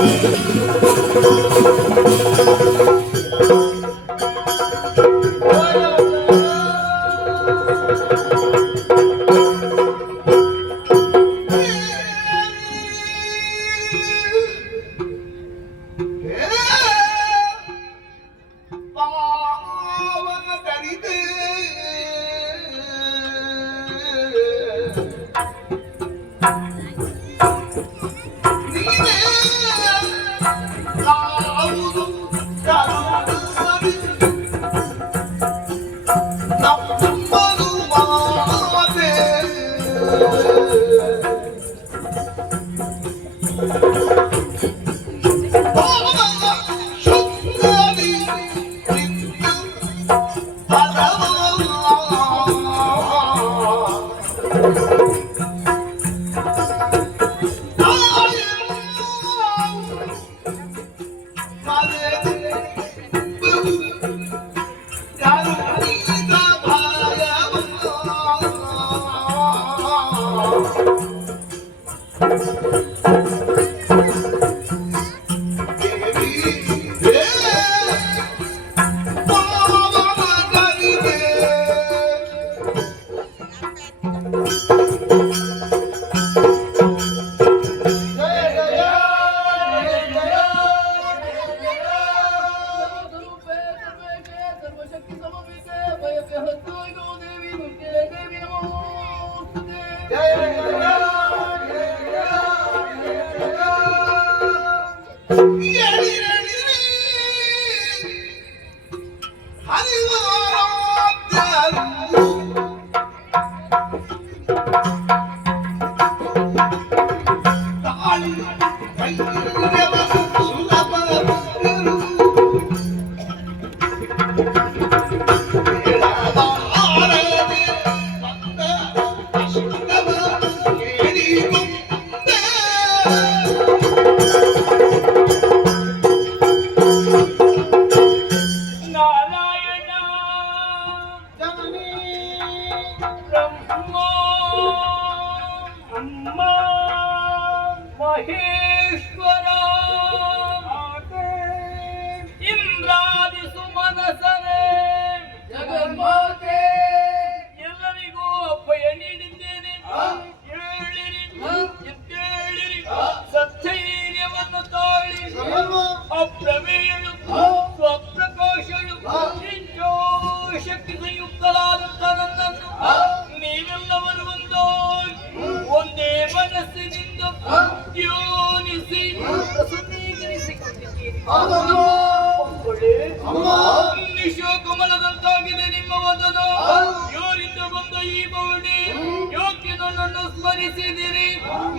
ハハハハ! ಶಕ್ತಿ ಸಮನ್ವಿತೆ ಭಯಕ್ಕೆ ದೇವಿ ದುರ್ಗೆ ದೇವಿ ನಮೋಸ್ತುತೆ ಜಯ ಮಹೇಶ್ವರ ಸ್ಮರಿಸಿದಿರಿ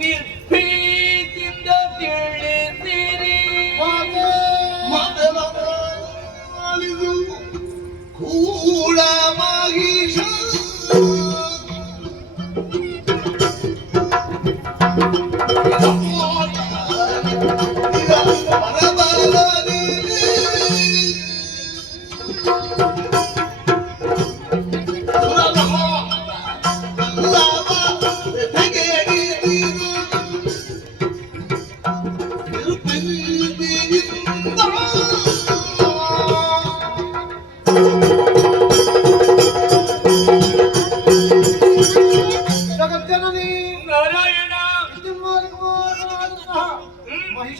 ನಿರ್ಭೀತಿಯಿಂದ ತಿಳಿಸಿರಿ ಕೂಡ ಮಹಿಷ Thank you.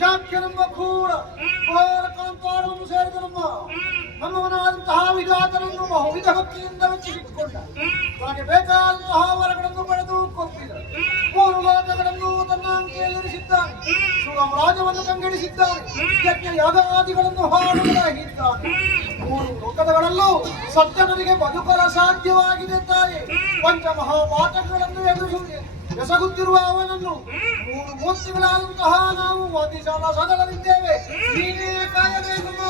ಸಾಕ್ಷಿ ನಮ್ಮ ಕೂಡ ಕಾಂತಾರವನ್ನು ಸೇರಿದ ನಮ್ಮ ನಮ್ಮವನಾದಂತಹ ವಿಧಾತನನ್ನು ಬಹುವಿಧ ಭಕ್ತಿಯಿಂದ ಮೆಚ್ಚಿಸಿಟ್ಟುಕೊಂಡ. ತನಗೆ ಬೇಕಾದಂತಹ ವರಗಳನ್ನು ಪಡೆದು ಕೊಟ್ಟಿದ ಮೂರು ಲೋಕಗಳನ್ನು ತನ್ನ ಅಂಕೆಯಲ್ಲಿರಿಸಿದ್ದಾನೆ ರಾಜವನ್ನು ಕಂಗೆಡಿಸಿದ್ದಾನೆ. ಇದಕ್ಕೆ ಯಾಗಾದಿಗಳನ್ನು ಹಾಡುಗಳಾಗಿದ್ದಾನೆ ಮೂರು ಲೋಕದಗಳಲ್ಲೂ ಸಜ್ಜನರಿಗೆ ಬದುಕಲು ಸಾಧ್ಯವಾಗಿದೆ ತಾಯಿ ಪಂಚಮಹಾಪಾತಗಳನ್ನು ಎದುರಿಸುವುದು. ಎಸಗುತ್ತಿರುವ ಅವನನ್ನು ಮೂರು ಮೂರ್ತಿಗಳಾದಂತಹ ನಾವು ಅತಿ ಸದಲರಿದ್ದೇವೆ ನೀನೇ ಕಾಯಬೇಕು.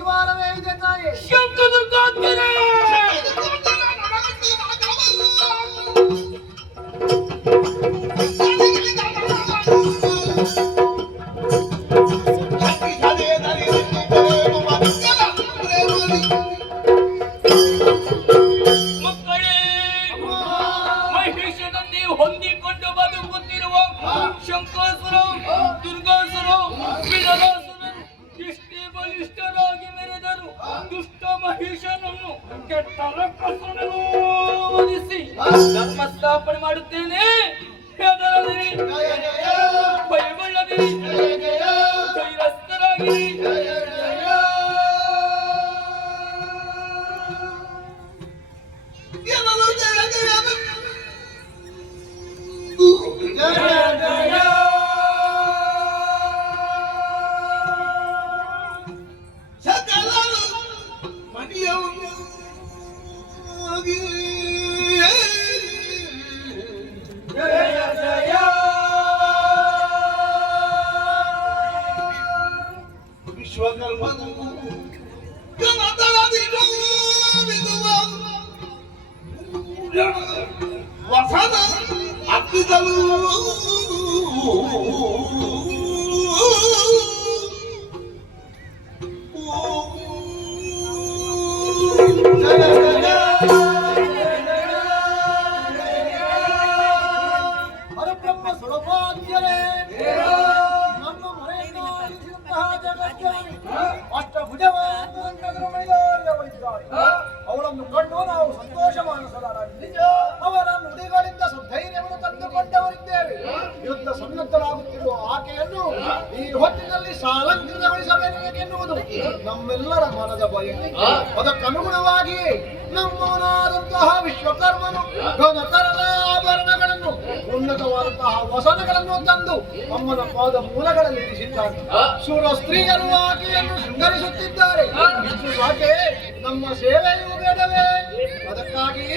ಪರಿವಾರವೇ ಇದೆ ತಾಯಿ. ಶಂಕದುರ್ಗಾತ್ಮನೇ ಕೆಟ್ಟ ರಕ್ಕಸನನ್ನು ವಧಿಸಿ ಧರ್ಮ ಸ್ಥಾಪನೆ ಮಾಡುತ್ತೇನೆ. ವಸನ ಅಪ್ಪಿದಲು ಅದಕ್ಕನುಗುಣವಾಗಿ ನಮ್ಮವನಾದಂತಹ ವಿಶ್ವಕರ್ಮನು ಘನಕರದ ಆಭರಣಗಳನ್ನು, ಉನ್ನತವಾದಂತಹ ವಸನಗಳನ್ನು ತಂದು ಅಮ್ಮನ ಪಾದ ಮೂಲಗಳಲ್ಲಿ ಇರಿಸಿದ್ದಾನೆ. ಸುರ ಸ್ತ್ರೀಯರು ಆಕೆಯನ್ನು ಶೃಂಗರಿಸುತ್ತಿದ್ದಾರೆ. ಇಷ್ಟು ಸಾಕೆ ನಮ್ಮ ಸೇವೆಯೂ ಬೇಡವೇ? ಅದಕ್ಕಾಗಿ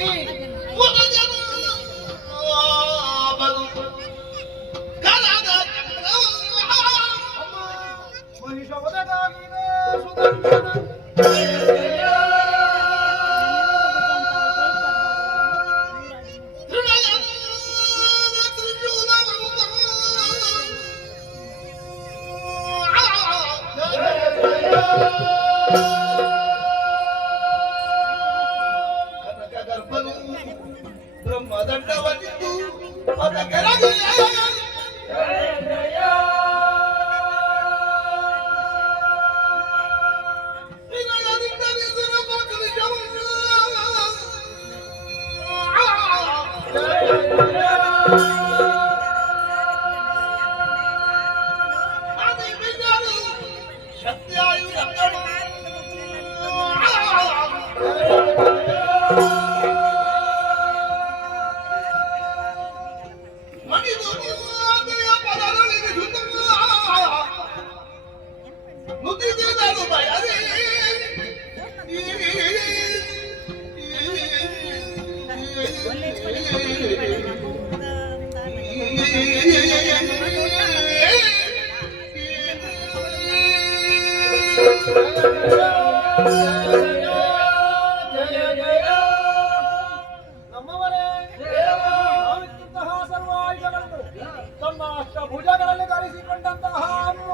ಭುಜಗಳಲ್ಲಿ ಧರಿಸಿಕೊಂಡಂತಹ ಅಮ್ಮ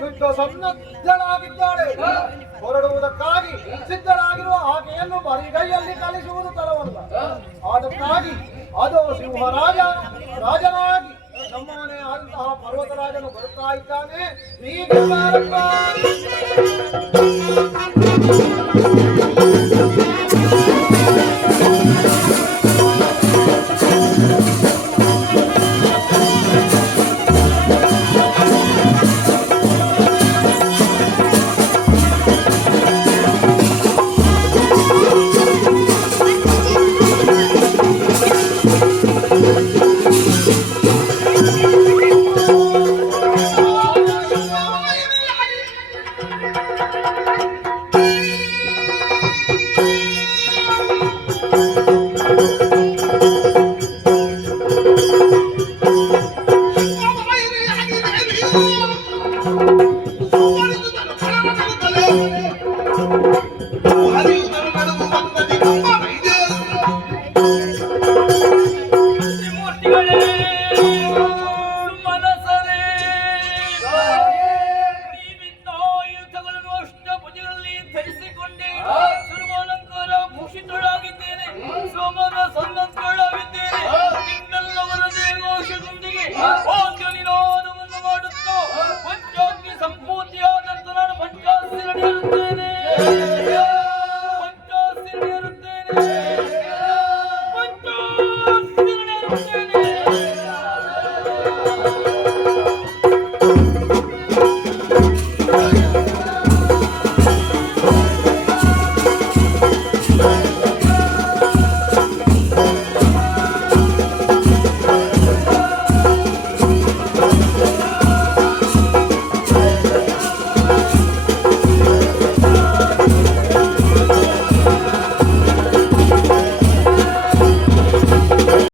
ಯುದ್ಧ ಸನ್ನದ್ಧಳಾಗಿದ್ದಾಳೆ ಹೊರಡುವುದಕ್ಕಾಗಿ ಸಿದ್ಧರಾಗಿರುವ ಆಕೆಯನ್ನು ಬರಿಗೈಯಲ್ಲಿ ಕಲಿಸುವುದು ತಲವಲ್ಲ ಅದಕ್ಕಾಗಿ ಅದು ಸಿಂಹರಾಜ, ರಾಜನಾಗಿ ನಮ್ಮನೇ ಆದಂತಹ ಪರ್ವತರಾಜನು ಬರುತ್ತಾ ಇದ್ದಾನೆ. ಈ